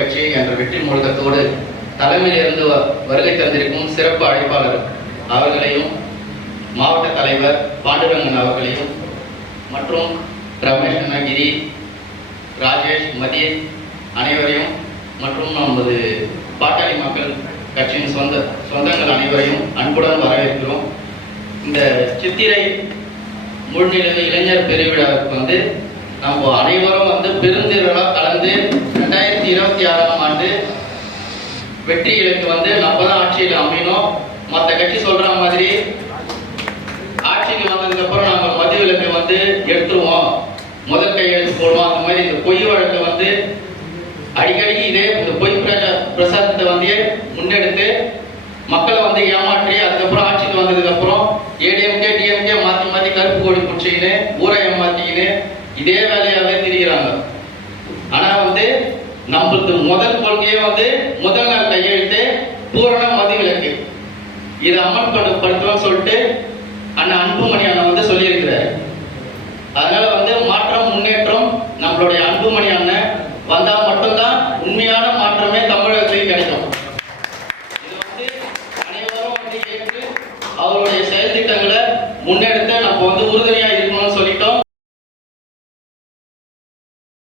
கட்சி என்ற வெற்றி முழக்கத்தோடு தலைமையிலிருந்து வருகை தந்திருக்கும் சிறப்பு அழைப்பாளர் அவர்களையும், மாவட்ட தலைவர் பாண்டுரங்கன் அவர்களையும், மற்றும் ரமேஷ் அண்ணகிரி, ராஜேஷ், மதீர் அனைவரையும், மற்றும் நமது பாட்டாளி மக்கள் கட்சியின் சொந்தங்கள் அனைவரையும் அன்புடன் வரவேற்கிறோம். இந்த சித்திரை முழுநிலவு இளைஞர் பெருவிழாவுக்கு நம்ம அனைவரும் பெருந்திரளாக கலந்து 2026ஆம் ஆண்டு வெற்றி இலக்கு நம்ம தான் ஆட்சியில் அமையணும். மற்ற கட்சி சொல்ற மாதிரி ஆட்சிக்கு வந்ததுக்கு அப்புறம் நாங்கள் மது விலக்கை எடுத்துருவோம், முதல் கையெழுத்து போடுவோம், அந்த மாதிரி இந்த பொய் வழக்கை அடிக்கடி இதே இந்த பொய் பிரசாரத்தை முன்னெடுத்து மக்களை ஏமாற்றி அதுக்கப்புறம் ஆட்சிக்கு வந்ததுக்கு அப்புறம் ஏடிஎம்கே டிஎம்கே மாத்தி கருப்பு கொடி பிடிச்சிக்கின்னு ஊரை ஏமாத்திக்கின்னு இதே வேலையாவே திரிகிறாங்க. ஆனா நம்மளுக்கு முதல் கொள்கையே முதல் நாள் கையெழுத்து பூரண மது விலக்கு, இதை அமல்படுத்தணும்னு சொல்லிட்டு அண்ணன் அன்புமணி அண்ணன் சொல்லியிருக்கிறார். அதனால மாற்றம் முன்னேற்றம் நம்மளுடைய அன்புமணி அண்ணன் வந்தால் மட்டும்தான் உண்மையான மாற்றமே தமிழகத்திலே கிடைக்கும். இது அனைவரும் ஏற்று அவருடைய செயல் திட்டங்களை முன்னெடுத்து நம்ம உறுதுணையா